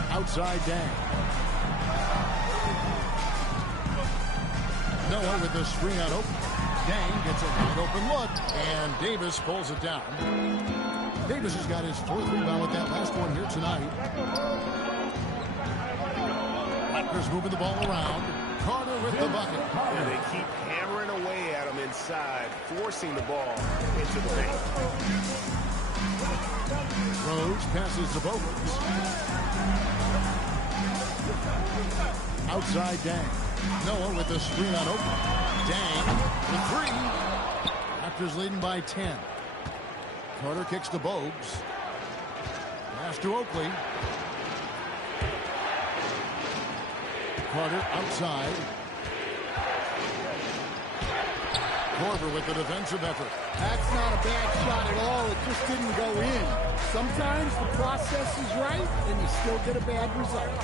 Outside Dang. Noah with the screen out open. Dang gets a wide open look, and Davis pulls it down. Davis has got his 4th rebound with that last one here tonight. Raptors moving the ball around. Carter with the bucket. And they keep hammering away at him inside, forcing the ball into the paint. Rose passes to Bogans. Outside Dang. Noah with the screen on open. Dang with 3. Raptors leading by 10. Carter kicks to Bogues. Pass to Oakley. Carter outside. Korver with the defensive effort. That's not a bad shot at all. It just didn't go in. Sometimes the process is right, and you still get a bad result.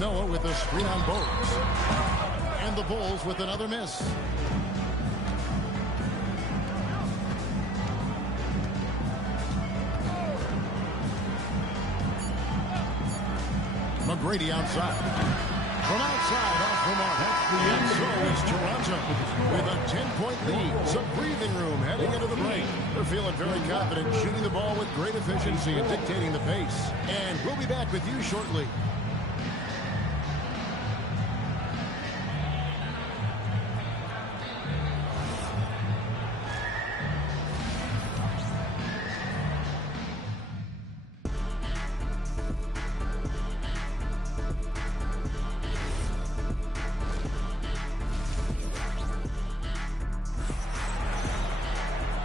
Noah with a screen on Bogues. And the Bulls with another miss. McGrady outside. From outside, off the mark. And so is Toronto with a 10-point lead. Some breathing room heading into the break. They're feeling very confident, shooting the ball with great efficiency and dictating the pace. And we'll be back with you shortly.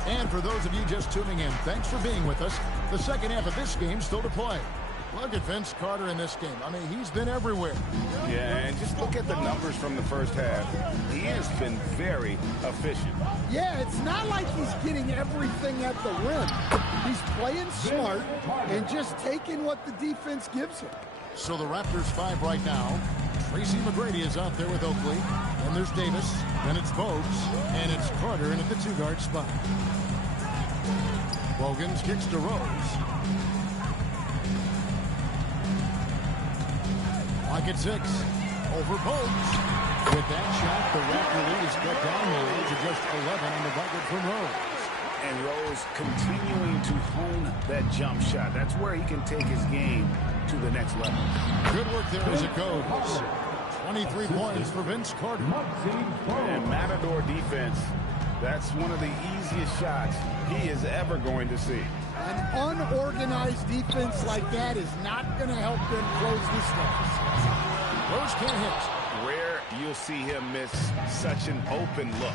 And for those of you just tuning in, thanks for being with us. The second half of this game still to play. Look at Vince Carter in this game. I mean, he's been everywhere. Yeah, and just look at the numbers from the first half. He has been very efficient. Yeah, it's not like he's getting everything at the rim. He's playing smart and just taking what the defense gives him. So the Raptors 5 right now. Tracy McGrady is out there with Oakley. And there's Davis. Then it's Bogues. And it's Carter in at the 2-guard spot. Bogans kicks to Rose. Clock at 6. Over Bogues. With that shot, the Raptor lead is cut down now to just 11 on the bucket from Rose. And Rose continuing to hone that jump shot. That's where he can take his game to the next level. Good work there as it goes. 23 points for Vince Carter. And Matador defense, that's one of the easiest shots he is ever going to see. An unorganized defense like that is not going to help them close this game. Rose can't hit. Rare you'll see him miss such an open look.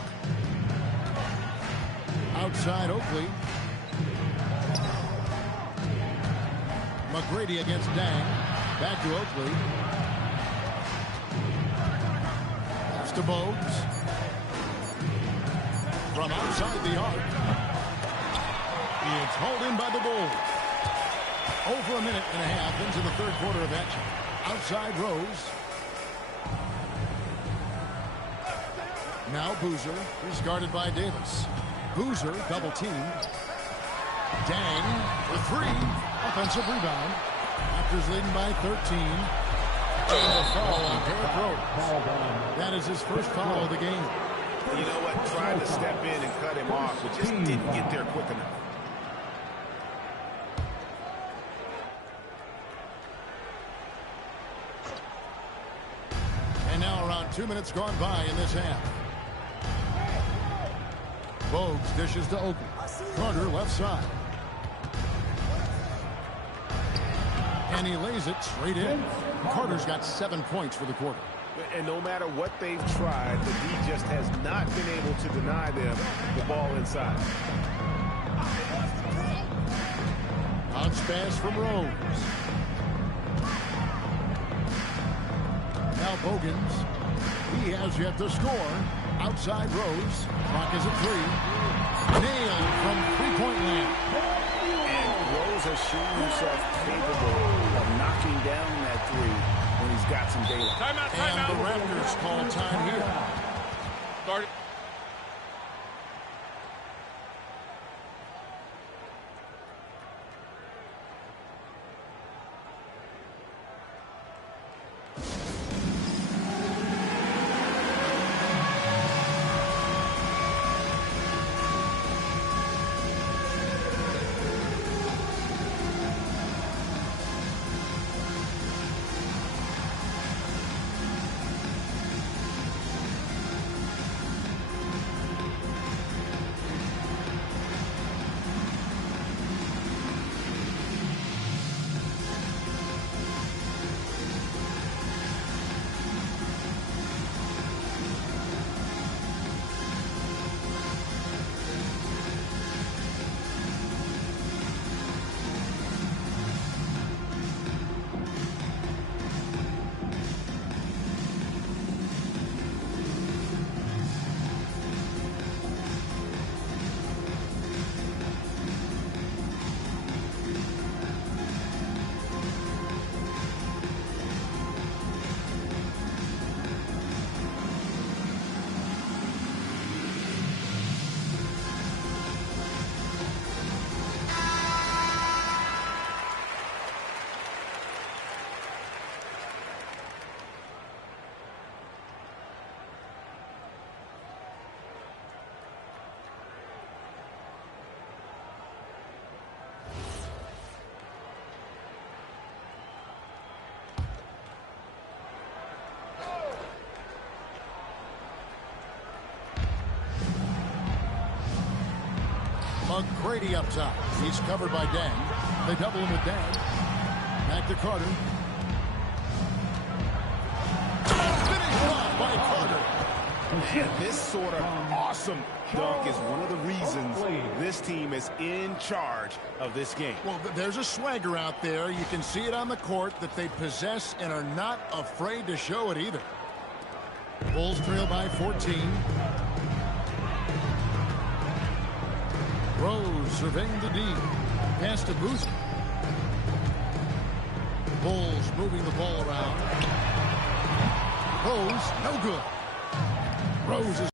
Outside Oakley. McGrady against Dang. Back to Oakley. Pass to Bogues. From outside the arc. It's hauled in by the Bulls. Over a minute and a half into the third quarter of action. Outside Rose. Now Boozer is guarded by Davis. Boozer double teamed. Dang for three. Offensive rebound. Raptors leading by 13. And a foul on Derrick Rose. That is his first foul of the game. You know what? Tried to step in and cut him off, but just didn't get there quick enough. And now around 2 minutes gone by in this half. Bogues dishes to Oakley. Carter left side. And he lays it straight in. Carter's got 7 points for the quarter. And no matter what they've tried, the D just has not been able to deny them the ball inside. Bounce pass from Rose. Now Bogans. He has yet to score. Outside Rose. Clock is at 3. Nailed from three-point land. And Rose has shown himself capable of knocking down that three when he's got some daylight. Timeout, timeout. And the Raptors call time here. Start it. McGrady up top. He's covered by Dang. They double him with Dang. Back to Carter. Finished off by Carter. And this sort of awesome dunk is one of the reasons this team is in charge of this game. Well, there's a swagger out there. You can see it on the court that they possess and are not afraid to show it either. Bulls trail by 14. Rose surveying the D. Pass to Boozer. Bulls moving the ball around. Rose, no good. Rose is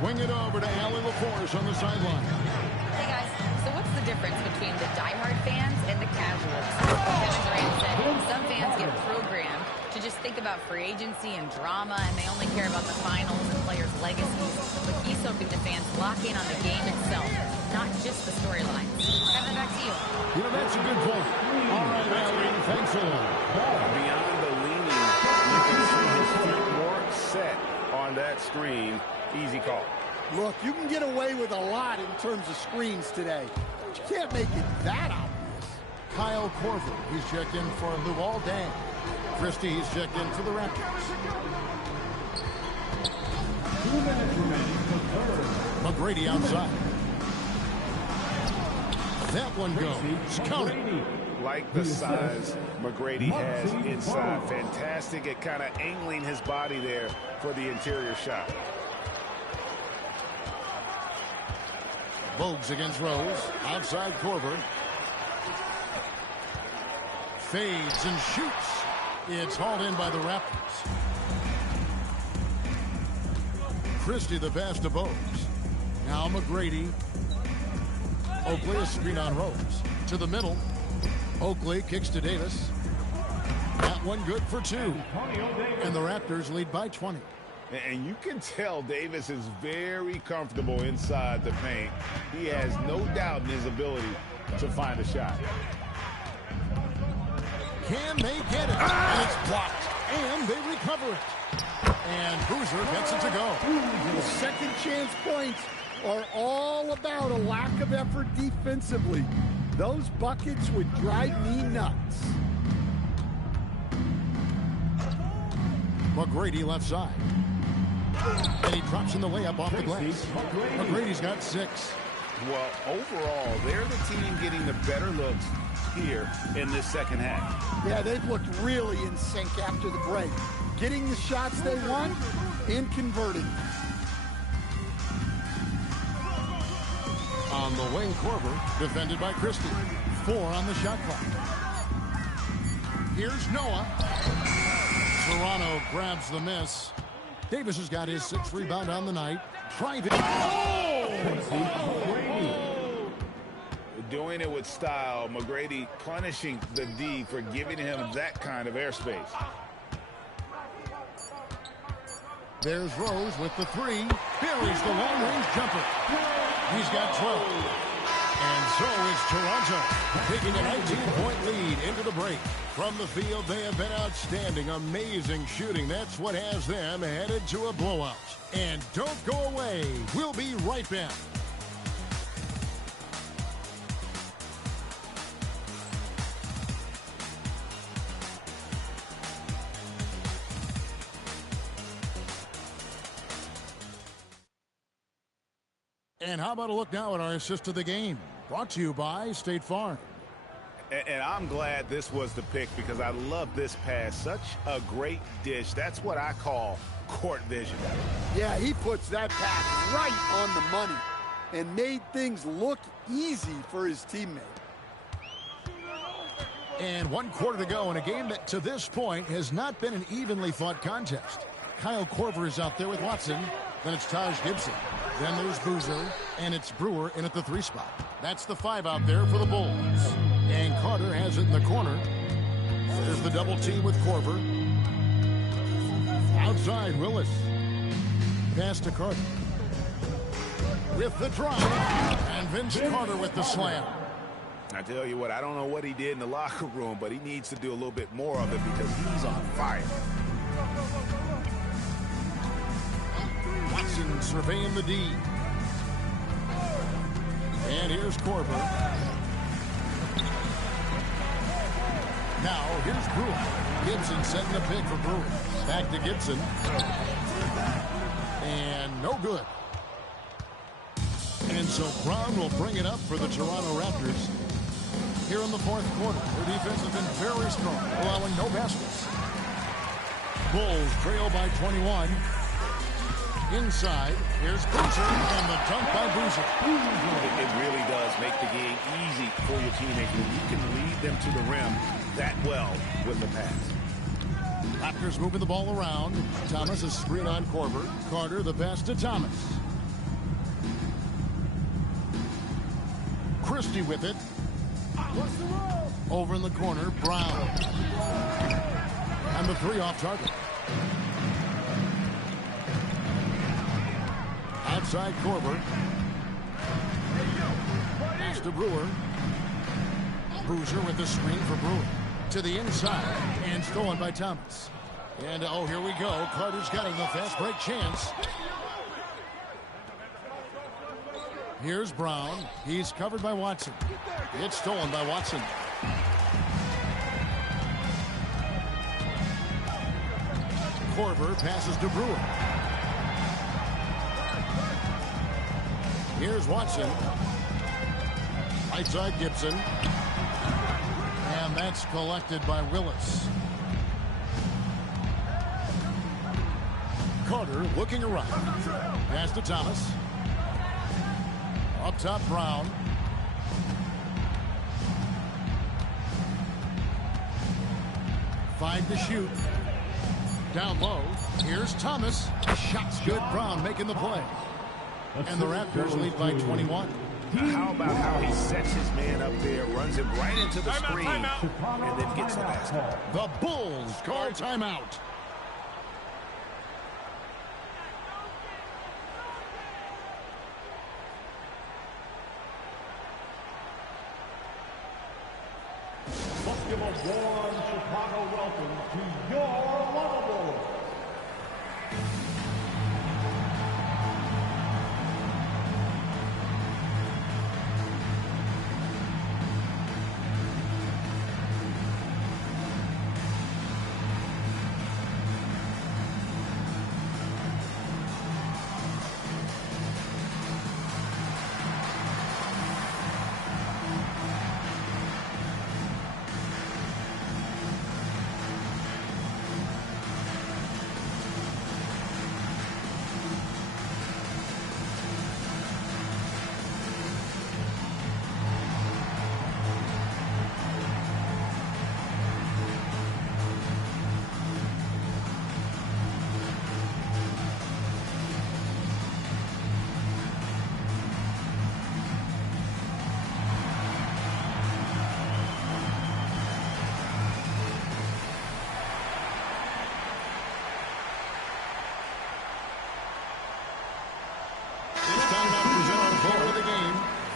swing it over to Allie LaForce on the sideline. Hey guys, so what's the difference between the diehard fans and the casuals? Kevin Durant said some fans get programmed to just think about free agency and drama, and they only care about the finals and players' legacies. But he's hoping the fans lock in on the game itself, not just the storylines. Kevin, back to you. You know, that's a good point. All right, Allie, thanks a lot. Beyond the leaning, you can see his feet more set on that screen. Easy call. Look, you can get away with a lot in terms of screens today. But you can't make it that obvious. Kyle Korver, he's checked in for Luol Deng. Christie, he's checked in for the Raptors. 2 minutes remaining for third. McGrady outside. That one goes. Counted. Like the size McGrady has inside. Fantastic at kind of angling his body there for the interior shot. Bogues against Rose. Outside Korver. Fades and shoots. It's hauled in by the Raptors. Christie the pass to Bogues. Now McGrady. Oakley a screen on Rose. To the middle. Oakley kicks to Davis. That one good for 2. And the Raptors lead by 20. And you can tell Davis is very comfortable inside the paint. He has no doubt in his ability to find a shot. Can they get it? And it's blocked. And they recover it. And Boozer gets it to go. The second chance points are all about a lack of effort defensively. Those buckets would drive me nuts. McGrady left side. And he drops in the layup off the glass. McGrady's got 6. Well, overall, they're the team getting the better looks here in this second half. Yeah, they've looked really in sync after the break. Getting the shots they want and converting. On the wing, Korver, defended by Christie. 4 on the shot clock. Here's Noah. Toronto grabs the miss. Davis has got his 6th rebound on the night. Driving. Doing it with style. McGrady punishing the D for giving him that kind of airspace. There's Rose with the 3. Buries the long-range jumper. He's got 12. And so is Toronto, taking a 19-point lead into the break. From the field, they have been outstanding, amazing shooting. That's what has them headed to a blowout. And don't go away. We'll be right back. And how about a look now at our assist of the game? Brought to you by State Farm. And I'm glad this was the pick because I love this pass. Such a great dish. That's what I call court vision. Yeah, he puts that pass right on the money and made things look easy for his teammate. And 1 quarter to go in a game that to this point has not been an evenly fought contest. Kyle Korver is out there with Watson. Then it's Taj Gibson. Then there's Boozer, and it's Brewer in at the 3 spot. That's the 5 out there for the Bulls. And Carter has it in the corner. There's the double team with Korver. Outside, Willis. Pass to Carter. With the drive. And Vince Carter with the slam. I tell you what, I don't know what he did in the locker room, but he needs to do a little bit more of it because he's on fire. Watson surveying the D. And here's Korver. Now, here's Brewer. Gibson setting the pick for Brewer. Back to Gibson. And no good. And so Brown will bring it up for the Toronto Raptors. Here in the 4th quarter, their defense has been very strong, allowing no baskets. Bulls trail by 21. Inside, here's Boozer, and the dunk by Boozer. It really does make the game easy for your teammates when you can lead them to the rim that well with the pass. Raptors moving the ball around. Thomas a screen on Korver. Carter the pass to Thomas. Christie with it. Over in the corner, Brown. And the three off target. Outside Korver. Pass to Brewer. Boozer with the screen for Brewer. To the inside and stolen by Thomas. And oh, here we go. Carter's got it in the fast break chance. Here's Brown. He's covered by Watson. It's stolen by Watson. Korver passes to Brewer. Here's Watson. Right side Gibson. And that's collected by Willis. Carter looking around. Pass to Thomas. Up top, Brown. Five to shoot. Down low. Here's Thomas. Shot's good. Brown making the play. And the Raptors lead by 21. How about how he sets his man up there, runs him right into the screen, and then gets the basket. The Bulls call timeout. Let's give a warm Chicago welcome to your lovable.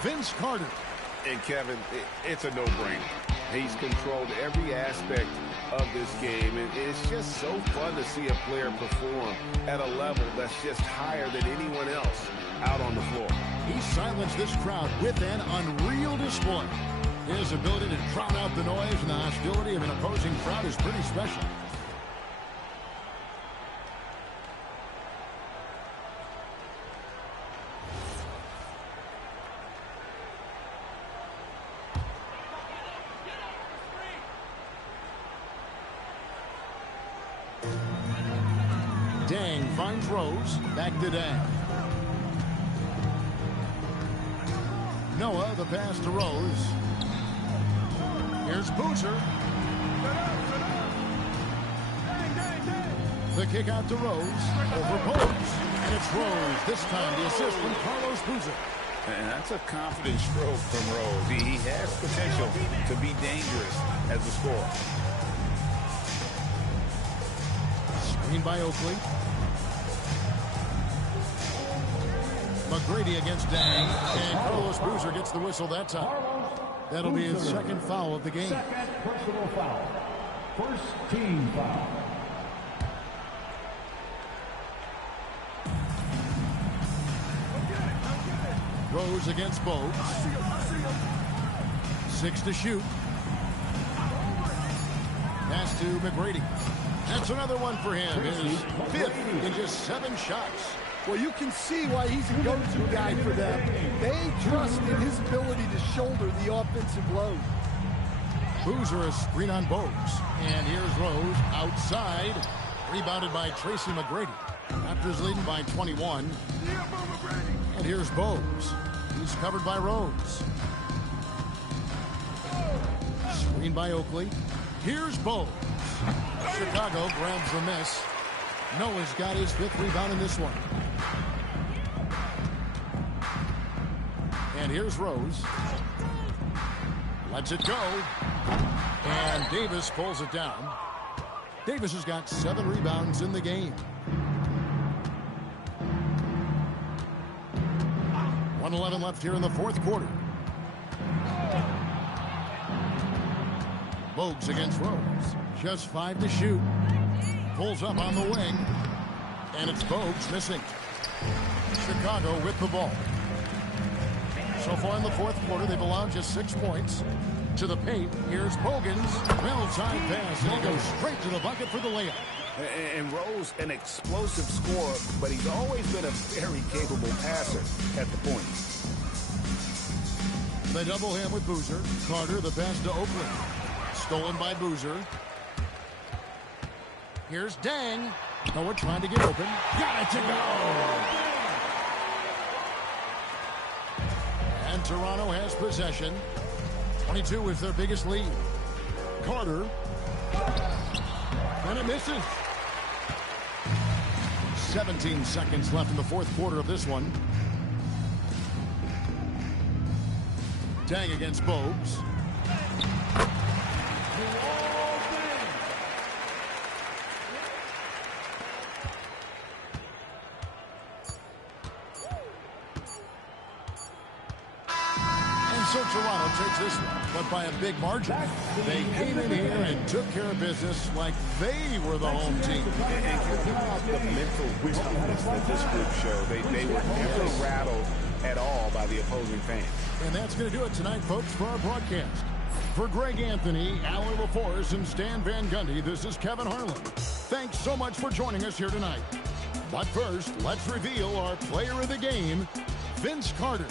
Vince Carter. And Kevin, it's a no-brainer. He's controlled every aspect of this game, and it's just so fun to see a player perform at a level that's just higher than anyone else out on the floor. He silenced this crowd with an unreal display. His ability to drown out the noise and the hostility of an opposing crowd is pretty special. Dang finds Rose. Back to Dang. Noah, the pass to Rose. Here's Boozer. The kick out to Rose. Over Bogues. And it's Rose. This time the assist from Carlos Boozer. And that's a confident stroke from Rose. He has potential to be dangerous as a scorer. Screen by Oakley. McGrady against Dang. And Carlos Boozer gets the whistle that time. That'll be his second foul of the game. Second personal foul. First team foul. Rose against Bogues. 6 to shoot. Pass to McGrady. That's another one for him. His fifth in just 7 shots. Well, you can see why he's a go-to guy for them. They trust in his ability to shoulder the offensive load. Boozer a screen on Bogues. And here's Rose outside. Rebounded by Tracy McGrady. Raptors leading by 21. And here's Bogues. He's covered by Rose. Screen by Oakley. Here's Bogues. Chicago grabs the miss. Noah's got his 5th rebound in this one. And here's Rose. Lets it go. And Davis pulls it down. Davis has got 7 rebounds in the game. 1:11 left here in the fourth quarter. Bogues against Rose. Just 5 to shoot. Pulls up on the wing. And it's Bogues missing. Chicago with the ball. So far in the fourth quarter, they've allowed just 6 points. To the paint, here's Bogans. Well-timed pass, and he goes straight to the bucket for the layup. And Rose, an explosive scorer, but he's always been a very capable passer at the point. They double him with Boozer. Carter, the pass to Oakland. Stolen by Boozer. Here's Dang. Noah trying to get open. Got it to go! And Toronto has possession. 22 is their biggest lead. Carter. And it misses. 17 seconds left in the fourth quarter of this one. Dang against Bogues. So Toronto takes this one, but by a big margin. They came in here and took care of business like they were the home team. And the mental toughness that this group showed. They were never rattled at all by the opposing fans. And that's going to do it tonight, folks, for our broadcast. For Greg Anthony, Alan LaForce, and Stan Van Gundy, this is Kevin Harlan. Thanks so much for joining us here tonight. But first, let's reveal our player of the game, Vince Carter.